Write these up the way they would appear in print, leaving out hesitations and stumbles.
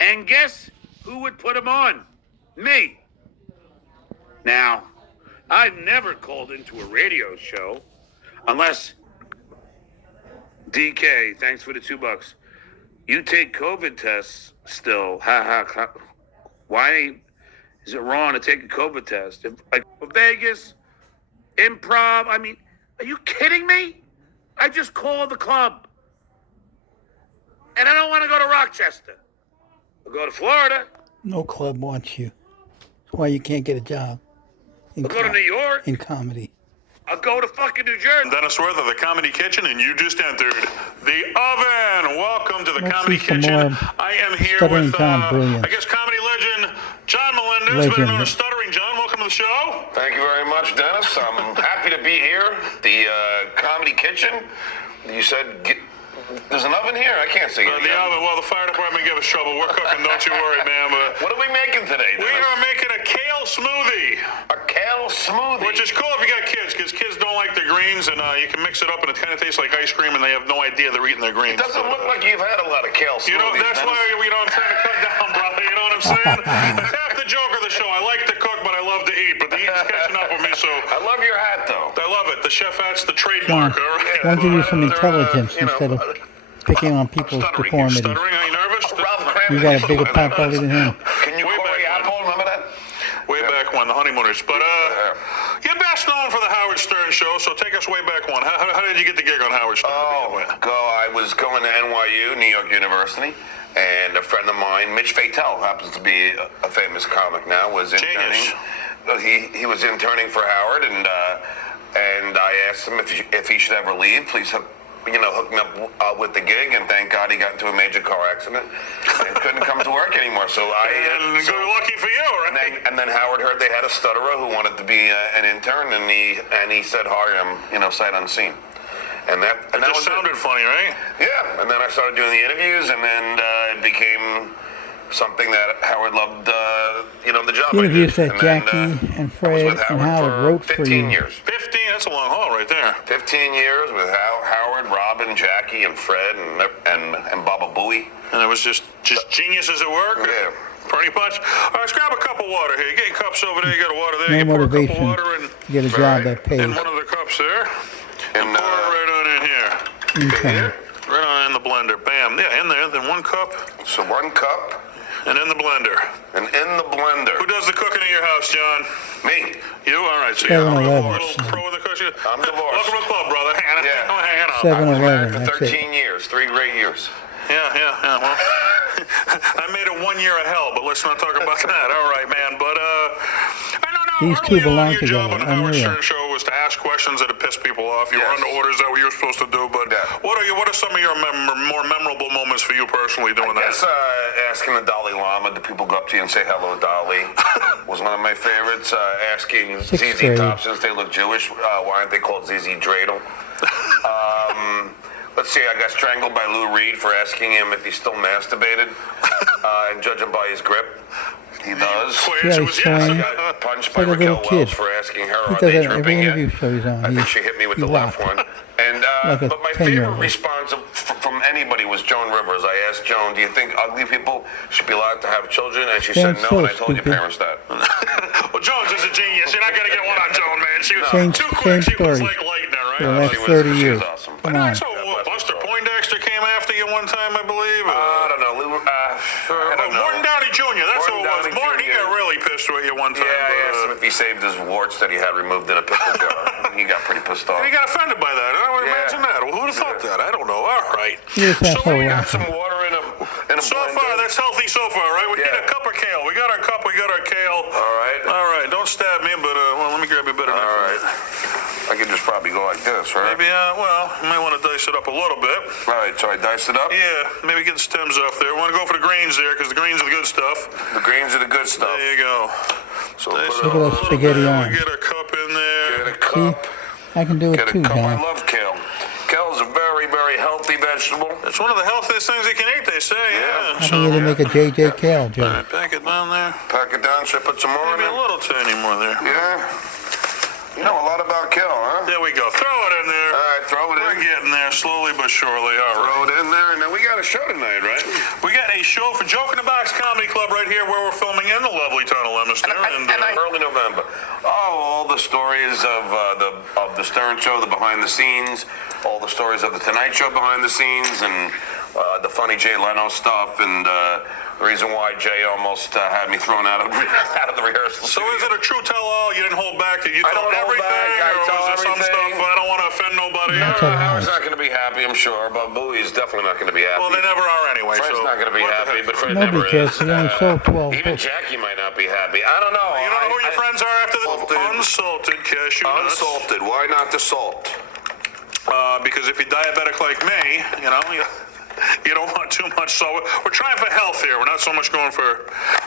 And guess who would put them on? Me. Now, I've never called into a radio show unless DK, thanks for the $2. You take COVID tests still. Ha. Why is it wrong to take a COVID test? Like Vegas, improv. I mean, are you kidding me? I just called the club. And I don't want to go to Rochester. I'll go to Florida. No club wants you. That's why you can't get a job. I'll go to New York. In comedy. I'll go to fucking New Jersey. Dennis Worth of the Comedy Kitchen, and you just entered the oven. Welcome to the Let's Comedy see some Kitchen. more I am here Stuttering with, John Brilliance. I guess, comedy legend John Melendez, better known as Stuttering John. Welcome to the show. Thank you very much, Dennis. I'm happy to be here. The Comedy Kitchen. You said there's an oven here? I can't see it. The oven. Well, the fire department gave us trouble. We're cooking. Don't you worry, man. But what are we making today, Dennis? we are making a kale smoothie. A kale smoothie. Which is cool if you got kids, because kids don't like their greens, and you can mix it up, and it kind of tastes like ice cream, and they have no idea they're eating their greens. It doesn't look like you've had a lot of kale smoothies. You know, that's why I'm trying to cut down, brother. You know what I'm saying? That's half the joke of the show. I like to cook, but I love to eat. But the eating's catching up with me, so. I love your hat, though. I love it. The chef hat's the John, trademark, all right? why don't you use some intelligence instead of picking on people's deformities? Stuttering? Are you nervous? You got a bigger pot belly than him. Can you Corey Apple? Remember that? Way back when, the honeymooners. But you're best known for the Howard Stern show, so take us way back when. How did you get the gig on Howard Stern? I was going to NYU, New York University, and a friend of mine, Mitch Fatel, happens to be a famous comic now, was interning. He was interning for Howard, and I asked him if he should ever leave, please hook me up with the gig, and thank God he got into a major car accident and couldn't come to work anymore. So lucky for you, right? And then Howard heard they had a stutterer who wanted to be an intern, and he said hire him, sight unseen. And that sounded funny, right? Yeah. And then I started doing the interviews, and then it became something that Howard loved, the job. The interviews that Jackie and Fred and Howard wrote for you. 15 years. 15, that's a long haul right there. 15 years with Howard, Robin, Jackie, and Fred, and Baba Booey. And it was just geniuses at work? Yeah. Pretty much. All right, let's grab a cup of water here. You get cups over there, you got water there. No you pour a cup of motivation water in. to get a job that pays. In one of the cups there. And pour it right on in here. Okay. Right on in the blender. Bam. Yeah, in there. Then 1 cup. So 1 cup. And in the blender. And in the blender. Who does the cooking in your house, John? Me. You? All right. So you're a 7-Eleven. little pro in the cooking. I'm divorced. Welcome to the club, brother. Hang on. 7-Eleven. For That's 13 it. years. 3 great years. Yeah. Well, I made it 1 year of hell, but let's not talk about that. All right, man. But I don't know. These two belong your job together. on the Howard Unreal. Stern show was to ask questions that had pissed people off. You were Yes. under orders. That what you were supposed to do. But what are some of your more memorable moments for you personally doing I guess asking the Dalai Lama, do people go up to you and say hello, Dolly? Was one of my favorites. Asking Sixth ZZ grade. Top, since they look Jewish, why aren't they called ZZ Dreidel? Let's see, I got strangled by Lou Reed for asking him if he still masturbated, and judging by his grip, he does. Yeah, was he's yes. showing. Got punched by Like a little Raquel kid. Welch for asking her, He are does they that every dripping interview yet? show he's on. I think she hit me with he the left laughed. one. And Like a but my favorite 10-year-old. response from anybody was Joan Rivers. I asked Joan, do you think ugly people should be allowed to have children? And she Stand said no, still, and I told your stupid. parents that. Well, Jones is a genius. You're not going to get one on Joan, man. She was Same- too quick. same She was story. like lightning, right? For the last She was 30 years. awesome. Come on. So Buster Poindexter came after you one time, I believe. I don't know. I don't know. Morton Downey Jr. That's who it was. Downey Morton, he Jr. got really pissed with you one time. Yeah, I asked him if he saved his warts that he had removed in a pickle jar. He got pretty pissed off. He got offended by that. I would Yeah. imagine that. Well, who'd have thought that? I don't know. All right. Here's that So whole we Got laughing. some water in a So blender. far, that's healthy so far, right? We need Yeah. a cup of kale. We got our cup, we got our kale. All right. Don't stab me, but let me grab you a better knife. All right. I could just probably go like this, right? Maybe, you might want to dice it up a little bit. All right, so I diced it up? Yeah, maybe get the stems off there. We want to go for the grains there, because the grains are the good stuff. The grains are the good stuff. There you go. So Dice put it Look a at those little spaghetti bit. arms. We get a cup in there. Get a cup. I can do it Get a too, cup. I John. love kale. Kale's a very, very healthy vegetable. It's one of the healthiest things you can eat, they say. Yeah. I think you need to make a J.J. Kale All joke. right, pack it down there. Pack it down, should I put some more in Maybe a it? little tiny more there. Yeah. You know a lot about Kel, huh? There we go. Throw it in there. All right, throw it in. We're getting there slowly but surely. All right. Throw it in there, and then we got a show tonight, right? We got a show for Joke in the Box Comedy Club right here where we're filming in the lovely town of Leominster. Early November. Oh, all the stories of the Stern Show, the behind the scenes, all the stories of the Tonight Show behind the scenes, and the funny Jay Leno stuff, and the reason why Jay almost had me thrown out of the rehearsal. So is it a true tell-all? You didn't hold back? You I told don't hold everything? back. I or tell was there some everything. stuff? I don't want to offend nobody. Not No, Howard's not going to be happy, I'm sure, but Bowie's definitely not going to be happy. Well, they never are anyway. Fred's so not going to be what the happy, heck? but Fred Nobody never cares. is. He only sold 12 Even books. Jackie might not be happy. I don't know. You don't know who your friends are after this? Unsalted. Unsalted cashew nuts. Unsalted. Why not the salt? Because if you're diabetic like me, you don't want too much. So we're trying for health here. We're not so much going for.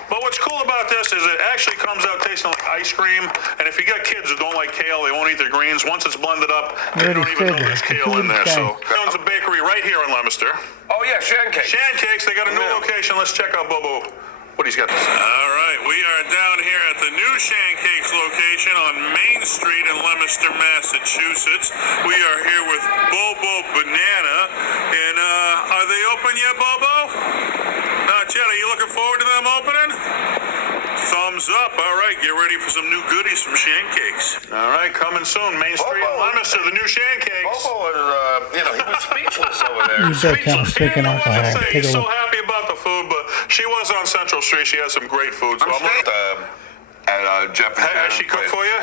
But what's cool about this is it actually comes out tasting like ice cream. And if you got kids who don't like kale, they won't eat their greens. Once it's blended up, they already don't even said know there's that. kale in there. So owns a bakery right here in Leominster. Oh, yeah, Shancake. Shancakes. They got a new Yeah. location. Let's check out Bobo. What he's got to say. All right, we are down here at the new Shancakes location on Main Street in Leominster, Massachusetts. We are here with Bobo Banana, and are they open yet, Bobo? Not yet. Are you looking forward to them opening? Thumbs up. All right, get ready for some new goodies from Shancakes. All right, coming soon. Main Street in Leominster, the new Shancakes. Bobo was, he was speechless over there. You bet Tom's Speechless. He drinking didn't know what to alcohol. say. Take He's a so look. happy about the food, but she was on Central Street. She has some great food. So I'm I'm staying at Jeff and Has she cooked for you?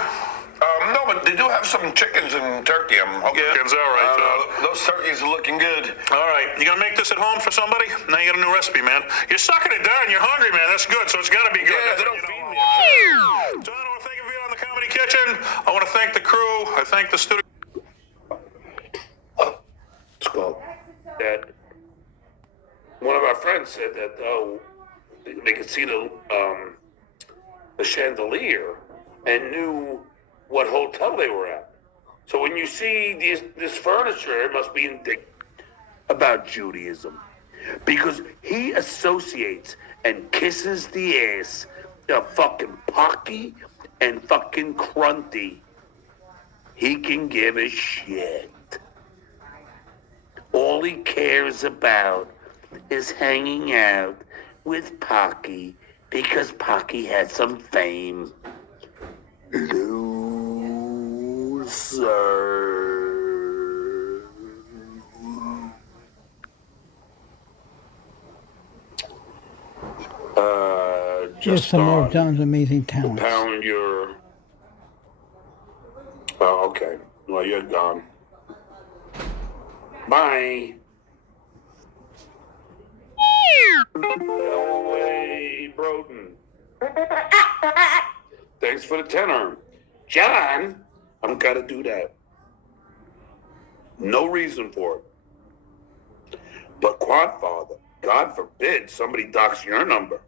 No, but they do have some chickens and turkey. I'm hoping. Yeah, it's all right. Those turkeys are looking good. All right, you gonna make this at home for somebody? Now you got a new recipe, man. You're sucking it down. You're hungry, man. That's good. So it's got to be good. Yeah, That's they what don't you feed know. me. John, I want to thank you for being on the Comedy Kitchen. I want to thank the crew. I thank the studio. It's called that. One of our friends said that they could see the chandelier and knew what hotel they were at. So when you see this furniture, it must be indicative about Judaism, because he associates and kisses the ass of fucking Pocky and fucking Crunty. He can give a shit. All he cares about is hanging out with Pocky because Pocky had some fame. Loser. Here's Just some more on of John's amazing talents. pound your. Oh, okay. Well, you're gone. Bye. Elway Broden. Thanks for the tenor. John, I'm gonna do that. No reason for it. But Quadfather, God forbid somebody docks your number.